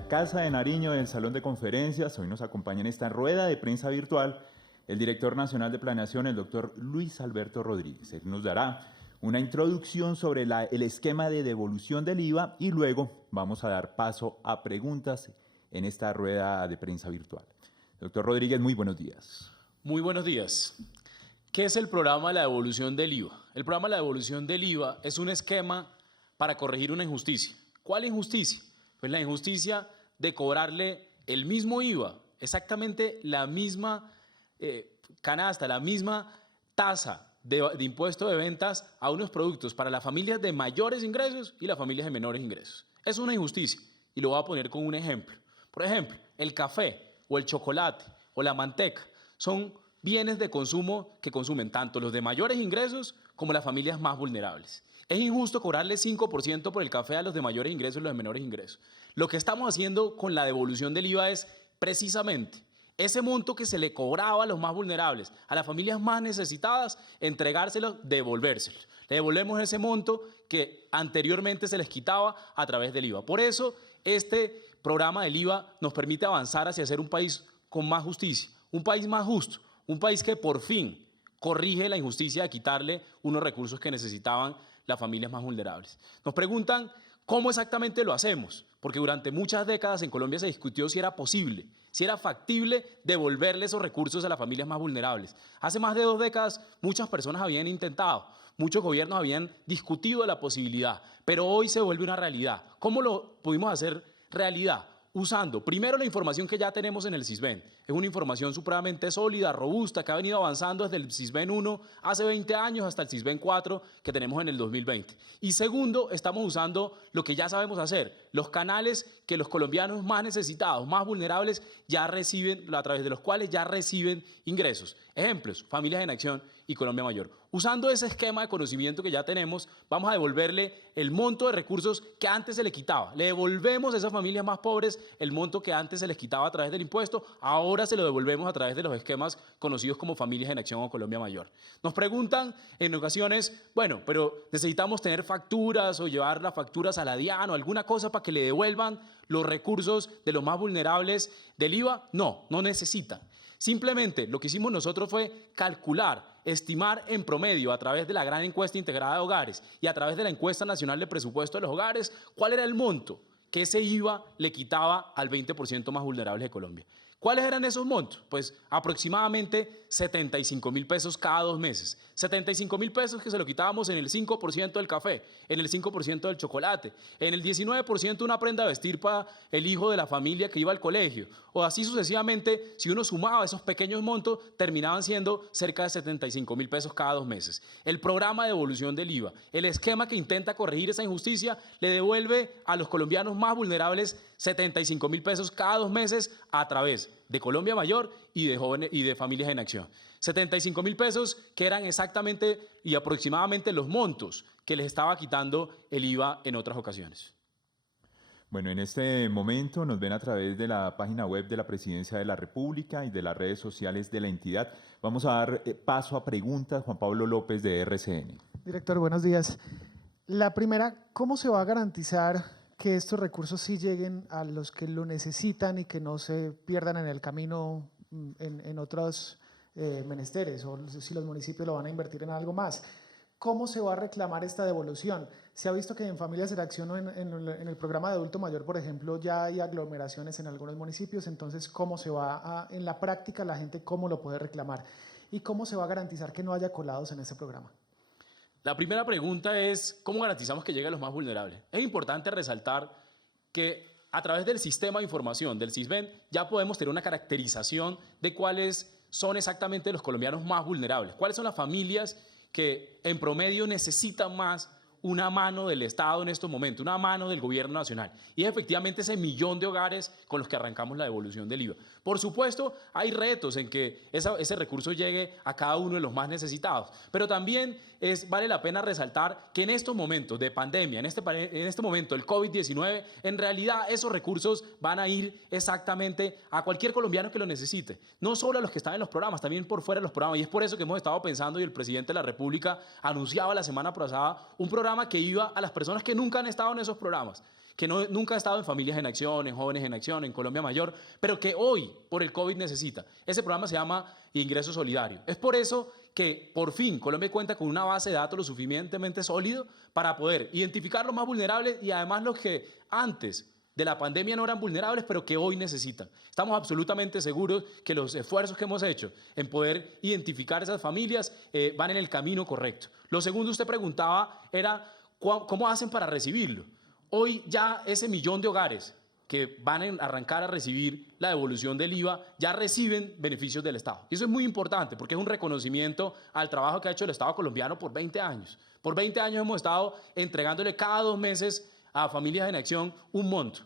la Casa de Nariño del Salón de Conferencias. Hoy nos acompaña en esta rueda de prensa virtual el director nacional de planeación, el doctor Luis Alberto Rodríguez. Él nos dará una introducción sobre el esquema de devolución del IVA y luego vamos a dar paso a preguntas en esta rueda de prensa virtual. Doctor Rodríguez, muy buenos días. Muy buenos días. ¿Qué es el programa de la devolución del IVA? El programa de la devolución del IVA es un esquema para corregir una injusticia. ¿Cuál injusticia? Pues la injusticia de cobrarle el mismo IVA, exactamente la misma canasta, la misma tasa de impuesto de ventas a unos productos para las familias de mayores ingresos y las familias de menores ingresos. Es una injusticia y lo voy a poner con un ejemplo. Por ejemplo, el café o el chocolate o la manteca son bienes de consumo que consumen tanto los de mayores ingresos como las familias más vulnerables. Es injusto cobrarle 5% por el café a los de mayores ingresos y los de menores ingresos. Lo que estamos haciendo con la devolución del IVA es precisamente ese monto que se le cobraba a los más vulnerables, a las familias más necesitadas, entregárselos, devolvérselos. Le devolvemos ese monto que anteriormente se les quitaba a través del IVA. Por eso, este programa del IVA nos permite avanzar hacia ser un país con más justicia, un país más justo, un país que por fin corrige la injusticia de quitarle unos recursos que necesitaban las familias más vulnerables. Nos preguntan cómo exactamente lo hacemos, porque durante muchas décadas en Colombia se discutió si era posible, si era factible devolverle esos recursos a las familias más vulnerables. Hace más de 2 décadas muchas personas habían intentado, muchos gobiernos habían discutido la posibilidad, pero hoy se vuelve una realidad. ¿Cómo lo pudimos hacer realidad? Usando primero la información que ya tenemos en el SISBEN. Es una información supremamente sólida, robusta, que ha venido avanzando desde el SISBEN 1 hace 20 años hasta el SISBEN 4 que tenemos en el 2020. Y segundo, estamos usando lo que ya sabemos hacer, los canales que los colombianos más necesitados, más vulnerables, ya reciben, a través de los cuales ya reciben ingresos. Ejemplos, Familias en Acción y Colombia Mayor. Usando ese esquema de conocimiento que ya tenemos, vamos a devolverle el monto de recursos que antes se le quitaba. Le devolvemos a esas familias más pobres el monto que antes se les quitaba a través del impuesto, ahora se lo devolvemos a través de los esquemas conocidos como Familias en Acción o Colombia Mayor. Nos preguntan en ocasiones, bueno, pero necesitamos tener facturas o llevar las facturas a la DIAN o alguna cosa para que le devuelvan los recursos de los más vulnerables del IVA. No, no necesitan. Simplemente lo que hicimos nosotros fue calcular, estimar en promedio a través de la gran encuesta integrada de hogares y a través de la encuesta nacional de presupuesto de los hogares, cuál era el monto que ese IVA le quitaba al 20% más vulnerable de Colombia. ¿Cuáles eran esos montos? Pues aproximadamente 75.000 pesos cada 2 meses. 75.000 pesos que se lo quitábamos en el 5% del café, en el 5% del chocolate, en el 19% una prenda de vestir para el hijo de la familia que iba al colegio. O así sucesivamente, si uno sumaba esos pequeños montos, terminaban siendo cerca de 75.000 pesos cada 2 meses. El programa de devolución del IVA, el esquema que intenta corregir esa injusticia, le devuelve a los colombianos más vulnerables 75.000 pesos cada 2 meses a través de Colombia Mayor y de jóvenes y de Familias en Acción. 75.000 pesos que eran exactamente y aproximadamente los montos que les estaba quitando el IVA en otras ocasiones. Bueno, en este momento nos ven a través de la página web de la Presidencia de la República y de las redes sociales de la entidad. Vamos a dar paso a preguntas. Juan Pablo López, de RCN. Director, buenos días. La primera, ¿cómo se va a garantizar que estos recursos sí lleguen a los que lo necesitan y que no se pierdan en el camino en otros menesteres, o si los municipios lo van a invertir en algo más? ¿Cómo se va a reclamar esta devolución? Se ha visto que en Familias en Acción o en el programa de adulto mayor, por ejemplo, ya hay aglomeraciones en algunos municipios. Entonces, ¿cómo se va en la práctica la gente, cómo lo puede reclamar? ¿Y cómo se va a garantizar que no haya colados en ese programa? La primera pregunta es, ¿cómo garantizamos que llegue a los más vulnerables? Es importante resaltar que a través del sistema de información del SISBEN ya podemos tener una caracterización de cuáles son exactamente los colombianos más vulnerables, cuáles son las familias que en promedio necesitan más una mano del Estado en estos momentos, una mano del gobierno nacional. Y es efectivamente ese millón de hogares con los que arrancamos la devolución del IVA. Por supuesto, hay retos en que ese recurso llegue a cada uno de los más necesitados, pero también vale la pena resaltar que en estos momentos de pandemia, en este momento el COVID-19, en realidad esos recursos van a ir exactamente a cualquier colombiano que lo necesite, no solo a los que están en los programas, también por fuera de los programas. Y es por eso que hemos estado pensando, y el presidente de la República anunciaba la semana pasada un programa que iba a las personas que nunca han estado en esos programas, que nunca ha estado en Familias en Acción, en Jóvenes en Acción, en Colombia Mayor, pero que hoy, por el COVID, necesita. Ese programa se llama Ingreso Solidario. Es por eso que, por fin, Colombia cuenta con una base de datos lo suficientemente sólido para poder identificar los más vulnerables y además los que antes de la pandemia no eran vulnerables, pero que hoy necesitan. Estamos absolutamente seguros que los esfuerzos que hemos hecho en poder identificar esas familias van en el camino correcto. Lo segundo, usted preguntaba, era ¿cómo hacen para recibirlo? Hoy ya ese millón de hogares que van a arrancar a recibir la devolución del IVA ya reciben beneficios del Estado. Y eso es muy importante porque es un reconocimiento al trabajo que ha hecho el Estado colombiano por 20 años. Por 20 años hemos estado entregándole cada 2 meses a Familias en Acción un monto.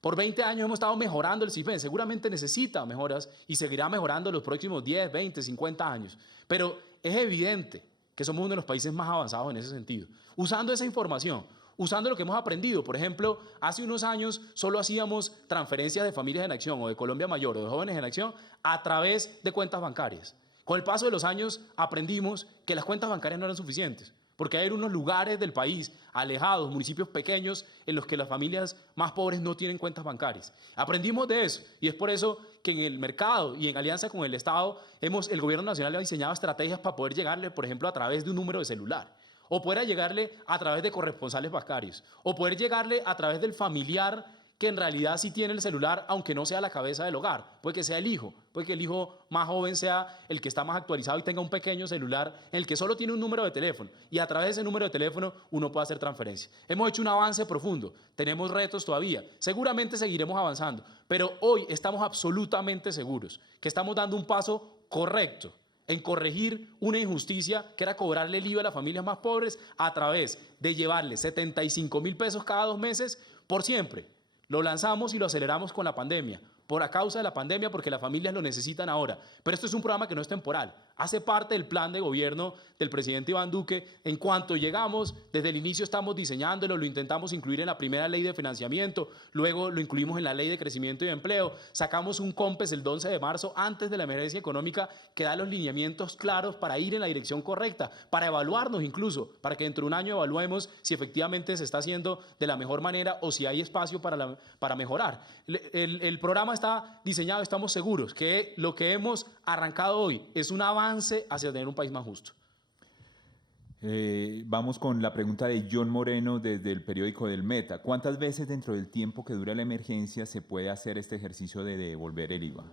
Por 20 años hemos estado mejorando el CISBEN. Seguramente necesita mejoras y seguirá mejorando los próximos 10, 20, 50 años. Pero es evidente que somos uno de los países más avanzados en ese sentido. Usando esa información, usando lo que hemos aprendido. Por ejemplo, hace unos años solo hacíamos transferencias de Familias en Acción o de Colombia Mayor o de Jóvenes en Acción a través de cuentas bancarias. Con el paso de los años aprendimos que las cuentas bancarias no eran suficientes, porque hay unos lugares del país alejados, municipios pequeños, en los que las familias más pobres no tienen cuentas bancarias. Aprendimos de eso y es por eso que en el mercado y en alianza con el Estado, el Gobierno Nacional ha diseñado estrategias para poder llegarle, por ejemplo, a través de un número de celular, o poder llegarle a través de corresponsales bancarios, o poder llegarle a través del familiar que en realidad sí tiene el celular, aunque no sea la cabeza del hogar. Puede que sea el hijo, puede que el hijo más joven sea el que está más actualizado y tenga un pequeño celular en el que solo tiene un número de teléfono y a través de ese número de teléfono uno puede hacer transferencias. Hemos hecho un avance profundo, tenemos retos todavía, seguramente seguiremos avanzando, pero hoy estamos absolutamente seguros que estamos dando un paso correcto en corregir una injusticia que era cobrarle el IVA a las familias más pobres a través de llevarle 75.000 pesos cada 2 meses por siempre. Lo lanzamos y lo aceleramos con la pandemia, por a causa de la pandemia, porque las familias lo necesitan ahora. Pero esto es un programa que no es temporal, hace parte del plan de gobierno del presidente Iván Duque. En cuanto llegamos, desde el inicio estamos diseñándolo, lo intentamos incluir en la primera ley de financiamiento, luego lo incluimos en la ley de crecimiento y empleo, sacamos un COMPES el 11 de marzo, antes de la emergencia económica, que da los lineamientos claros para ir en la dirección correcta, para evaluarnos incluso, para que dentro de un año evaluemos si efectivamente se está haciendo de la mejor manera o si hay espacio para mejorar. El programa está diseñado, estamos seguros que lo que hemos arrancado hoy es un avance hacia tener un país más justo. Vamos con la pregunta de John Moreno desde el periódico del Meta. ¿Cuántas veces dentro del tiempo que dura la emergencia se puede hacer este ejercicio de devolver el IVA?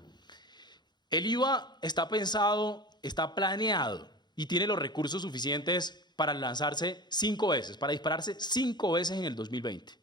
El IVA está pensado, está planeado y tiene los recursos suficientes para lanzarse 5 veces, para dispararse 5 veces en el 2020.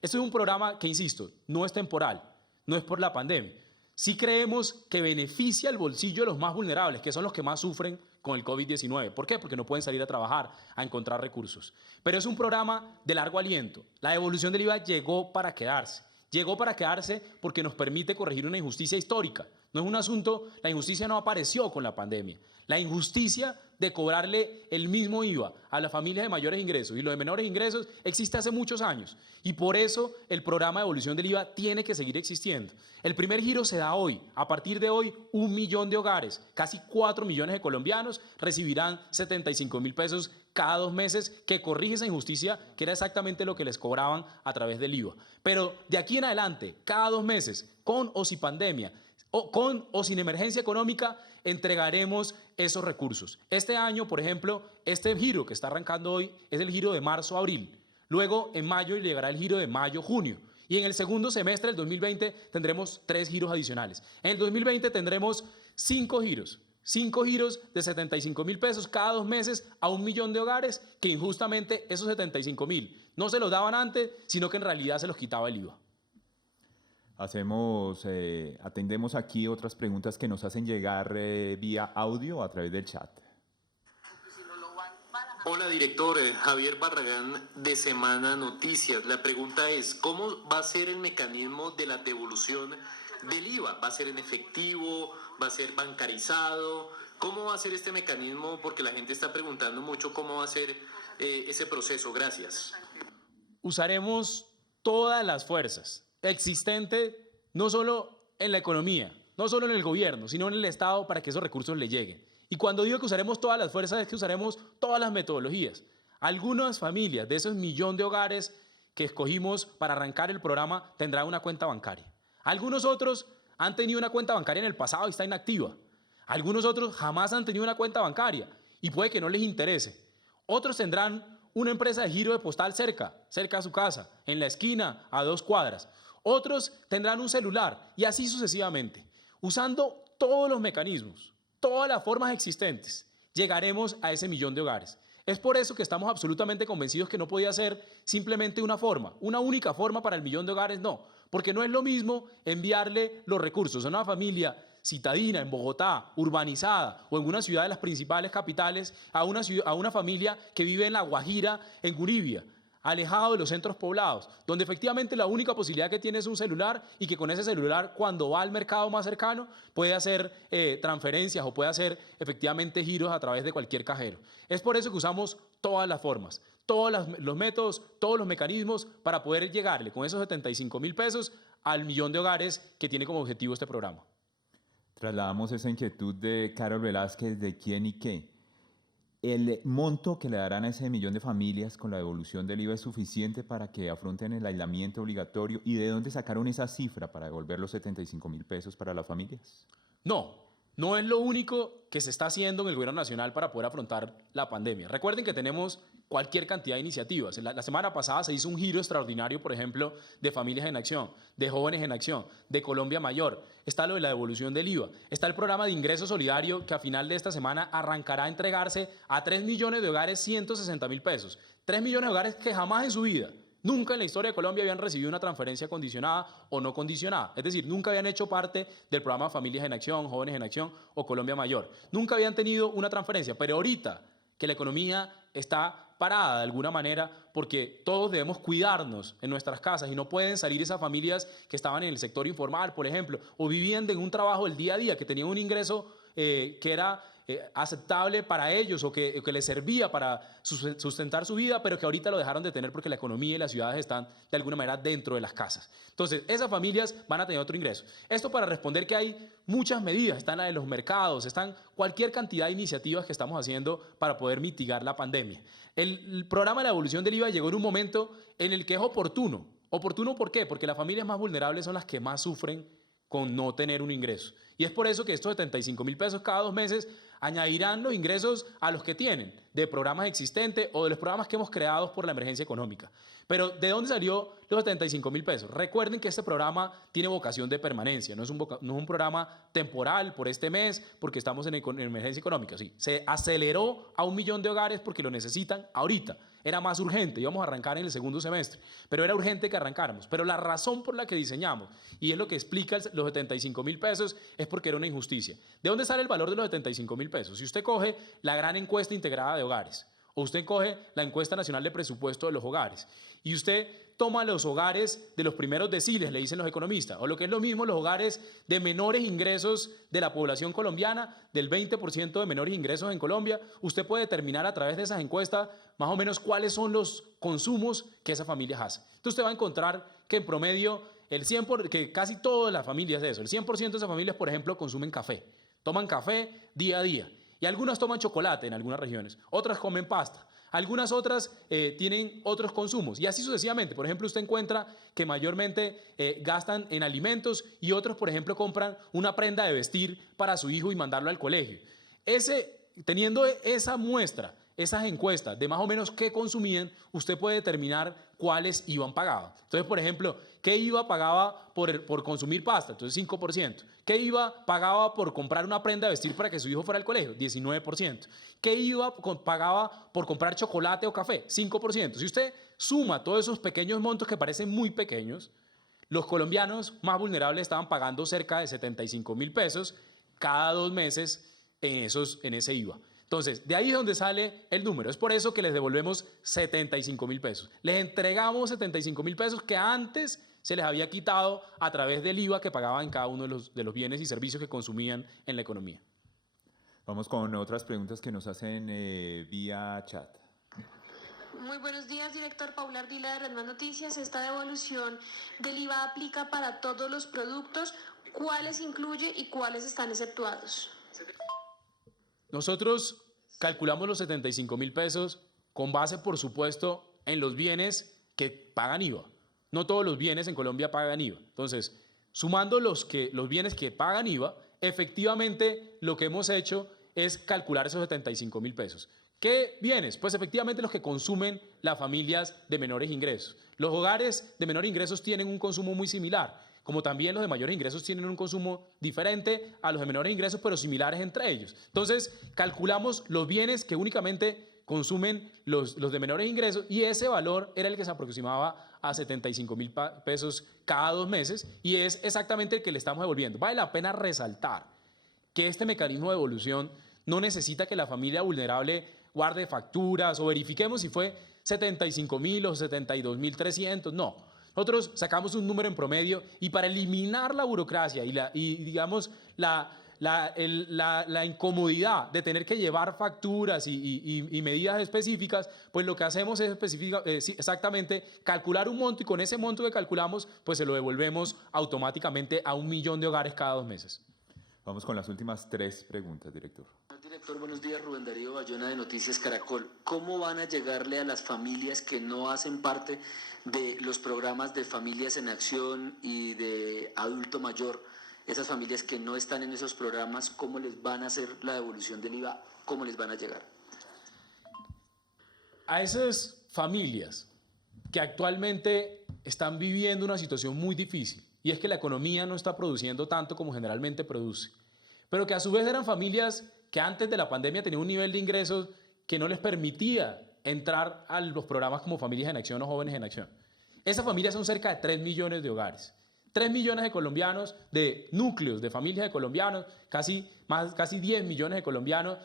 Esto es un programa que, insisto, no es temporal, no es por la pandemia. Sí creemos que beneficia el bolsillo de los más vulnerables, que son los que más sufren con el COVID-19. ¿Por qué? Porque no pueden salir a trabajar, a encontrar recursos. Pero es un programa de largo aliento. La devolución del IVA llegó para quedarse. Llegó para quedarse porque nos permite corregir una injusticia histórica. No es un asunto, la injusticia no apareció con la pandemia. La injusticia de cobrarle el mismo IVA a las familias de mayores ingresos y los de menores ingresos existe hace muchos años. Y por eso el programa de devolución del IVA tiene que seguir existiendo. El primer giro se da hoy. A partir de hoy, 1 millón de hogares, casi 4 millones de colombianos, recibirán 75.000 pesos cada 2 meses, que corrige esa injusticia, que era exactamente lo que les cobraban a través del IVA. Pero de aquí en adelante, cada 2 meses, con o sin pandemia, o con o sin emergencia económica, entregaremos esos recursos. Este año, por ejemplo, este giro que está arrancando hoy es el giro de marzo-abril. Luego, en mayo, llegará el giro de mayo-junio. Y en el segundo semestre del 2020 tendremos 3 giros adicionales. En el 2020 tendremos 5 giros. 5 giros de 75.000 pesos cada 2 meses a 1 millón de hogares, que injustamente esos 75.000 no se los daban antes, sino que en realidad se los quitaba el IVA. Atendemos aquí otras preguntas que nos hacen llegar vía audio a través del chat. Hola, director. Javier Barragán de Semana Noticias. La pregunta es, ¿cómo va a ser el mecanismo de la devolución del IVA? ¿Va a ser en efectivo? ¿Va a ser bancarizado? ¿Cómo va a ser este mecanismo? Porque la gente está preguntando mucho cómo va a ser ese proceso. Gracias. Usaremos todas las fuerzas existentes, no solo en la economía, no solo en el gobierno, sino en el Estado, para que esos recursos le lleguen. Y cuando digo que usaremos todas las fuerzas, es que usaremos todas las metodologías. Algunas familias de esos 1 millón de hogares que escogimos para arrancar el programa tendrán una cuenta bancaria. Algunos otros han tenido una cuenta bancaria en el pasado y está inactiva. Algunos otros jamás han tenido una cuenta bancaria y puede que no les interese. Otros tendrán una empresa de giro de postal cerca a su casa, en la esquina, a 2 cuadras. Otros tendrán un celular y así sucesivamente. Usando todos los mecanismos, todas las formas existentes, llegaremos a ese 1.000.000 de hogares. Es por eso que estamos absolutamente convencidos que no podía ser simplemente una forma, una única forma para el 1.000.000 de hogares, no. Porque no es lo mismo enviarle los recursos a una familia citadina, en Bogotá, urbanizada, o en una ciudad de las principales capitales, a una familia que vive en La Guajira, en Uribia, alejado de los centros poblados, donde efectivamente la única posibilidad que tiene es un celular y que con ese celular, cuando va al mercado más cercano, puede hacer transferencias o puede hacer efectivamente giros a través de cualquier cajero. Es por eso que usamos todas las formas, todos los métodos, todos los mecanismos para poder llegarle con esos 75.000 pesos al 1.000.000 de hogares que tiene como objetivo este programa. Trasladamos esa inquietud de Carol Velázquez de quién y qué. ¿El monto que le darán a ese 1.000.000 de familias con la devolución del IVA es suficiente para que afronten el aislamiento obligatorio? ¿Y de dónde sacaron esa cifra para devolver los 75.000 pesos para las familias? No es lo único que se está haciendo en el gobierno nacional para poder afrontar la pandemia. Recuerden que tenemos cualquier cantidad de iniciativas. La semana pasada se hizo un giro extraordinario, por ejemplo, de Familias en Acción, de Jóvenes en Acción, de Colombia Mayor. Está lo de la devolución del IVA. Está el programa de ingreso solidario que a final de esta semana arrancará a entregarse a 3 millones de hogares 160.000 pesos. 3 millones de hogares que jamás en su vida, nunca en la historia de Colombia habían recibido una transferencia condicionada o no condicionada. Es decir, nunca habían hecho parte del programa Familias en Acción, Jóvenes en Acción o Colombia Mayor. Nunca habían tenido una transferencia, pero ahorita que la economía está parada de alguna manera porque todos debemos cuidarnos en nuestras casas y no pueden salir esas familias que estaban en el sector informal, por ejemplo, o vivían de un trabajo del día a día, que tenían un ingreso que era aceptable para ellos o que les servía para sustentar su vida, pero que ahorita lo dejaron de tener porque la economía y las ciudades están de alguna manera dentro de las casas. Entonces, esas familias van a tener otro ingreso. Esto para responder que hay muchas medidas, están la de los mercados, están cualquier cantidad de iniciativas que estamos haciendo para poder mitigar la pandemia. El programa de la devolución del IVA llegó en un momento en el que es oportuno. ¿Oportuno por qué? Porque las familias más vulnerables son las que más sufren con no tener un ingreso. Y es por eso que estos 75.000 pesos cada 2 meses añadirán los ingresos a los que tienen de programas existentes o de los programas que hemos creado por la emergencia económica. Pero ¿de dónde salió los 75.000 pesos? Recuerden que este programa tiene vocación de permanencia, no es un programa temporal por este mes porque estamos en emergencia económica. Sí, se aceleró a 1.000.000 de hogares porque lo necesitan ahorita. Era más urgente, íbamos a arrancar en el segundo semestre, pero era urgente que arrancáramos. Pero la razón por la que diseñamos, y es lo que explica los 75.000 pesos, es porque era una injusticia. ¿De dónde sale el valor de los 75.000 pesos? Si usted coge la gran encuesta integrada de hogares, o usted coge la encuesta nacional de presupuesto de los hogares, y usted toma los hogares de los primeros deciles, le dicen los economistas, o lo que es lo mismo, los hogares de menores ingresos de la población colombiana, del 20% de menores ingresos en Colombia, usted puede determinar a través de esas encuestas más o menos cuáles son los consumos que esas familias hacen. Entonces usted va a encontrar que en promedio, que casi todas las familias de eso, el 100% de esas familias, por ejemplo, consumen café, toman café día a día, y algunas toman chocolate en algunas regiones, otras comen pasta. Algunas otras tienen otros consumos y así sucesivamente. Por ejemplo, usted encuentra que mayormente gastan en alimentos y otros, por ejemplo, compran una prenda de vestir para su hijo y mandarlo al colegio. Teniendo esa muestra, esas encuestas de más o menos qué consumían, usted puede determinar cuáles IVA pagaban. Entonces, por ejemplo, ¿qué IVA pagaba por consumir pasta? Entonces, 5%. ¿Qué IVA pagaba por comprar una prenda de vestir para que su hijo fuera al colegio? 19%. ¿Qué IVA pagaba por comprar chocolate o café? 5%. Si usted suma todos esos pequeños montos que parecen muy pequeños, los colombianos más vulnerables estaban pagando cerca de 75.000 pesos cada 2 meses en ese IVA. Entonces, de ahí es donde sale el número. Es por eso que les devolvemos 75.000 pesos. Les entregamos 75.000 pesos que antes se les había quitado a través del IVA que pagaban cada uno de los bienes y servicios que consumían en la economía. Vamos con otras preguntas que nos hacen vía chat. Muy buenos días, director. Paula Ardila de Red Más Noticias. Esta devolución del IVA aplica para todos los productos. ¿Cuáles incluye y cuáles están exceptuados? Nosotros calculamos los 75.000 pesos con base, por supuesto, en los bienes que pagan IVA. No todos los bienes en Colombia pagan IVA. Entonces, sumando los bienes que pagan IVA, efectivamente lo que hemos hecho es calcular esos 75.000 pesos. ¿Qué bienes? Pues efectivamente los que consumen las familias de menores ingresos. Los hogares de menores ingresos tienen un consumo muy similar, como también los de mayores ingresos tienen un consumo diferente a los de menores ingresos, pero similares entre ellos. Entonces, calculamos los bienes que únicamente consumen los de menores ingresos y ese valor era el que se aproximaba a 75.000 pesos cada 2 meses y es exactamente el que le estamos devolviendo. Vale la pena resaltar que este mecanismo de devolución no necesita que la familia vulnerable guarde facturas o verifiquemos si fue 75.000 o 72.300, no. Nosotros sacamos un número en promedio y para eliminar la burocracia y digamos la incomodidad de tener que llevar facturas y medidas específicas, pues lo que hacemos es exactamente calcular un monto y con ese monto que calculamos, pues se lo devolvemos automáticamente a 1 millón de hogares cada 2 meses. Vamos con las últimas 3 preguntas, director. Director, buenos días. Rubén Darío Bayona de Noticias Caracol. ¿Cómo van a llegarle a las familias que no hacen parte de los programas de Familias en Acción y de Adulto Mayor? Esas familias que no están en esos programas, ¿cómo les van a hacer la devolución del IVA? ¿Cómo les van a llegar? A esas familias que actualmente están viviendo una situación muy difícil, y es que la economía no está produciendo tanto como generalmente produce, pero que a su vez eran familias que antes de la pandemia tenían un nivel de ingresos que no les permitía entrar a los programas como Familias en Acción o Jóvenes en Acción. Esas familias son cerca de 3 millones de hogares. 3 millones de colombianos, de núcleos de familias de colombianos, casi 10 millones de colombianos,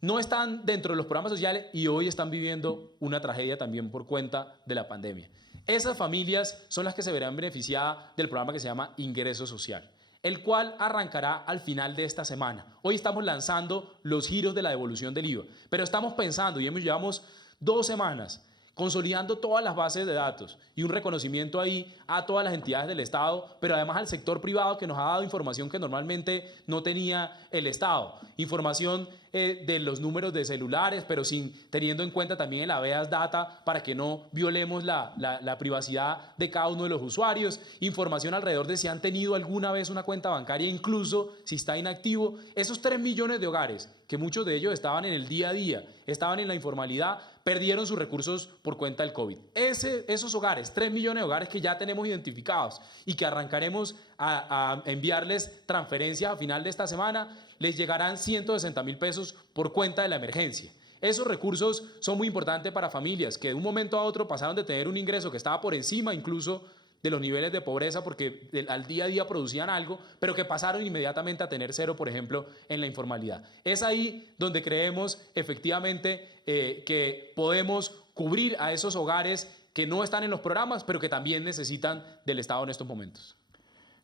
no están dentro de los programas sociales y hoy están viviendo una tragedia también por cuenta de la pandemia. Esas familias son las que se verán beneficiadas del programa que se llama Ingreso Social, el cual arrancará al final de esta semana. Hoy estamos lanzando los giros de la devolución del IVA, pero estamos pensando y llevamos 2 semanas consolidando todas las bases de datos y un reconocimiento ahí a todas las entidades del Estado, pero además al sector privado que nos ha dado información que normalmente no tenía el Estado. Información de los números de celulares, pero teniendo en cuenta también el habeas data para que no violemos la privacidad de cada uno de los usuarios. Información alrededor de si han tenido alguna vez una cuenta bancaria, incluso si está inactivo. Esos 3 millones de hogares, que muchos de ellos estaban en el día a día, estaban en la informalidad, perdieron sus recursos por cuenta del COVID. Esos hogares, 3 millones de hogares que ya tenemos identificados y que arrancaremos a enviarles transferencias a final de esta semana, les llegarán 160.000 pesos por cuenta de la emergencia. Esos recursos son muy importantes para familias que de un momento a otro pasaron de tener un ingreso que estaba por encima incluso de los niveles de pobreza porque al día a día producían algo, pero que pasaron inmediatamente a tener 0, por ejemplo, en la informalidad. Es ahí donde creemos efectivamente que podemos cubrir a esos hogares que no están en los programas, pero que también necesitan del Estado en estos momentos.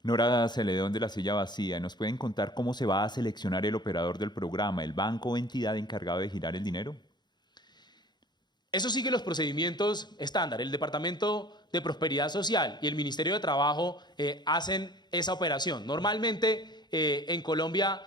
Nora Celedón de la Silla Vacía, ¿nos pueden contar cómo se va a seleccionar el operador del programa, el banco o entidad encargado de girar el dinero? Eso sigue los procedimientos estándar. El Departamento de Prosperidad Social y el Ministerio de Trabajo hacen esa operación. Normalmente en Colombia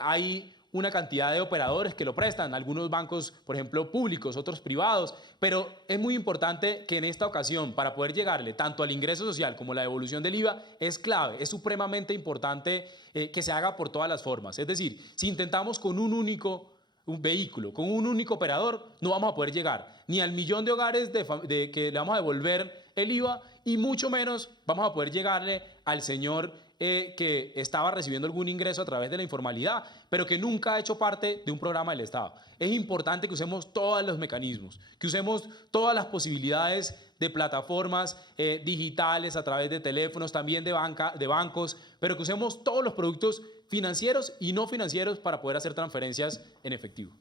hay una cantidad de operadores que lo prestan, algunos bancos, por ejemplo, públicos, otros privados, pero es muy importante que en esta ocasión, para poder llegarle tanto al ingreso social como la devolución del IVA, es clave, es supremamente importante que se haga por todas las formas. Es decir, si intentamos con un vehículo, con un único operador, no vamos a poder llegar ni al millón de hogares que le vamos a devolver el IVA y mucho menos vamos a poder llegarle al señor que estaba recibiendo algún ingreso a través de la informalidad, pero que nunca ha hecho parte de un programa del Estado. Es importante que usemos todos los mecanismos, que usemos todas las posibilidades de plataformas digitales a través de teléfonos, también de bancos, pero que usemos todos los productos financieros y no financieros para poder hacer transferencias en efectivo.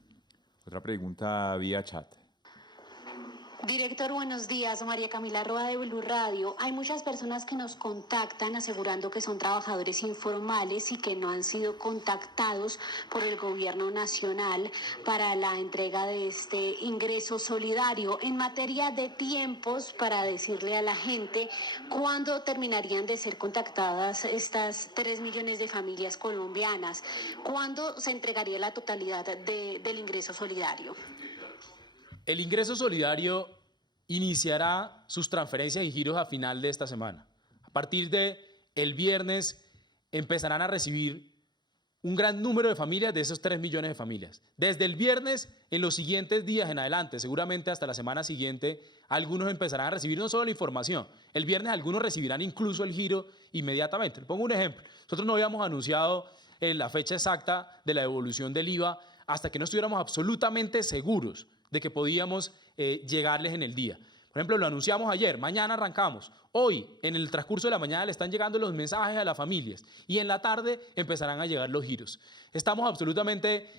Otra pregunta vía chat. Director, buenos días. María Camila Roa de Blue Radio. Hay muchas personas que nos contactan asegurando que son trabajadores informales y que no han sido contactados por el gobierno nacional para la entrega de este ingreso solidario. En materia de tiempos, para decirle a la gente cuándo terminarían de ser contactadas estas 3 millones de familias colombianas, ¿cuándo se entregaría la totalidad del ingreso solidario? El ingreso solidario iniciará sus transferencias y giros a final de esta semana. A partir del viernes empezarán a recibir un gran número de familias de esos 3 millones de familias. Desde el viernes, en los siguientes días en adelante, seguramente hasta la semana siguiente, algunos empezarán a recibir no solo la información, el viernes algunos recibirán incluso el giro inmediatamente. Le pongo un ejemplo. Nosotros no habíamos anunciado la fecha exacta de la devolución del IVA hasta que no estuviéramos absolutamente seguros de que podíamos llegarles en el día. Por ejemplo, lo anunciamos ayer, mañana arrancamos. Hoy, en el transcurso de la mañana, le están llegando los mensajes a las familias y en la tarde empezarán a llegar los giros. Estamos absolutamente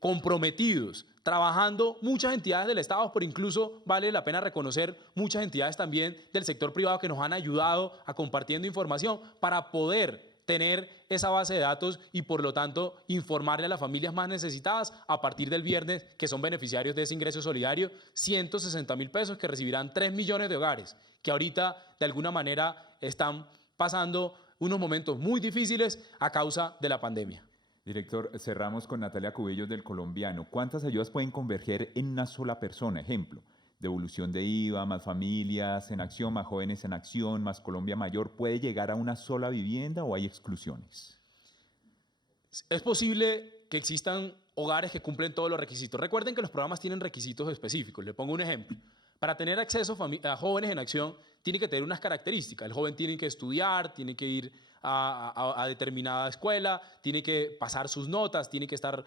comprometidos, trabajando muchas entidades del Estado, pero incluso vale la pena reconocer muchas entidades también del sector privado que nos han ayudado a compartiendo información para poder tener esa base de datos y por lo tanto informarle a las familias más necesitadas a partir del viernes que son beneficiarios de ese ingreso solidario, 160.000 pesos que recibirán 3 millones de hogares que ahorita de alguna manera están pasando unos momentos muy difíciles a causa de la pandemia. Director, cerramos con Natalia Cubillos del Colombiano. ¿Cuántas ayudas pueden converger en una sola persona? Ejemplo, devolución de IVA, más familias en acción, más jóvenes en acción, más Colombia Mayor. ¿Puede llegar a una sola vivienda o hay exclusiones? Es posible que existan hogares que cumplen todos los requisitos. Recuerden que los programas tienen requisitos específicos. Le pongo un ejemplo. Para tener acceso a jóvenes en acción, tiene que tener unas características. El joven tiene que estudiar, tiene que ir a determinada escuela, tiene que pasar sus notas, tiene que estar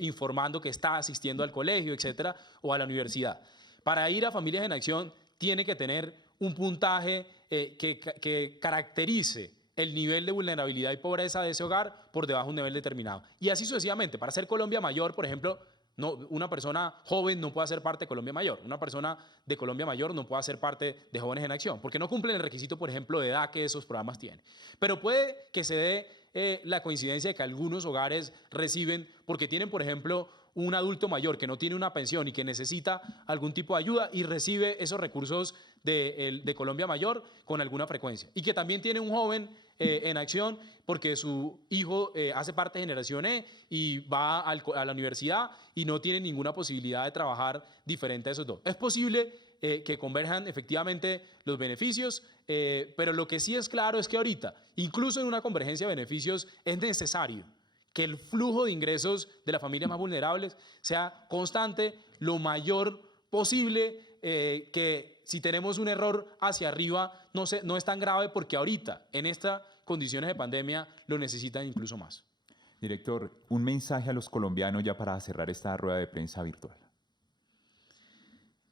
informando que está asistiendo al colegio, etcétera, o a la universidad. Para ir a Familias en Acción, tiene que tener un puntaje que caracterice el nivel de vulnerabilidad y pobreza de ese hogar por debajo de un nivel determinado. Y así sucesivamente. Para ser Colombia Mayor, por ejemplo, no, una persona joven no puede ser parte de Colombia Mayor. Una persona de Colombia Mayor no puede ser parte de Jóvenes en Acción, porque no cumplen el requisito, por ejemplo, de edad que esos programas tienen. Pero puede que se dé la coincidencia de que algunos hogares reciben, porque tienen, por ejemplo, un adulto mayor que no tiene una pensión y que necesita algún tipo de ayuda y recibe esos recursos de Colombia Mayor con alguna frecuencia. Y que también tiene un joven en acción porque su hijo hace parte de Generación E y va a la universidad y no tiene ninguna posibilidad de trabajar diferente a esos dos. Es posible que converjan efectivamente los beneficios, pero lo que sí es claro es que ahorita, incluso en una convergencia de beneficios, es necesario que el flujo de ingresos de las familias más vulnerables sea constante, lo mayor posible, que si tenemos un error hacia arriba no es tan grave porque ahorita, en estas condiciones de pandemia, lo necesitan incluso más. Director, un mensaje a los colombianos ya para cerrar esta rueda de prensa virtual.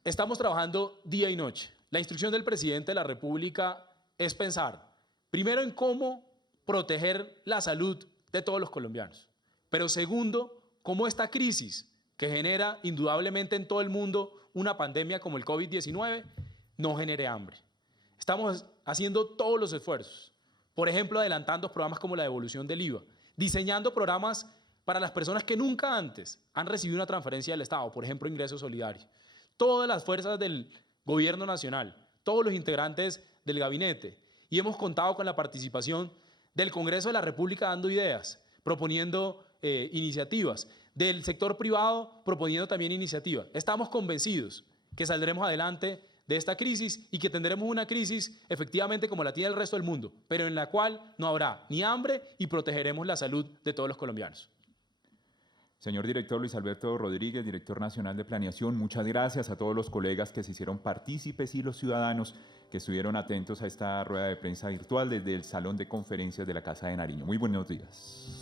Estamos trabajando día y noche. La instrucción del presidente de la República es pensar, primero, en cómo proteger la salud de todos los colombianos, pero segundo, cómo esta crisis que genera indudablemente en todo el mundo una pandemia como el COVID-19 no genere hambre. Estamos haciendo todos los esfuerzos, por ejemplo, adelantando programas como la devolución del IVA, diseñando programas para las personas que nunca antes han recibido una transferencia del Estado, por ejemplo, ingresos solidarios. Todas las fuerzas del gobierno nacional, todos los integrantes del gabinete, y hemos contado con la participación del Congreso de la República dando ideas, proponiendo iniciativas, del sector privado proponiendo también iniciativas. Estamos convencidos que saldremos adelante de esta crisis y que tendremos una crisis efectivamente como la tiene el resto del mundo, pero en la cual no habrá ni hambre y protegeremos la salud de todos los colombianos. Señor director Luis Alberto Rodríguez, director nacional de Planeación, muchas gracias a todos los colegas que se hicieron partícipes y los ciudadanos que estuvieron atentos a esta rueda de prensa virtual desde el Salón de Conferencias de la Casa de Nariño. Muy buenos días.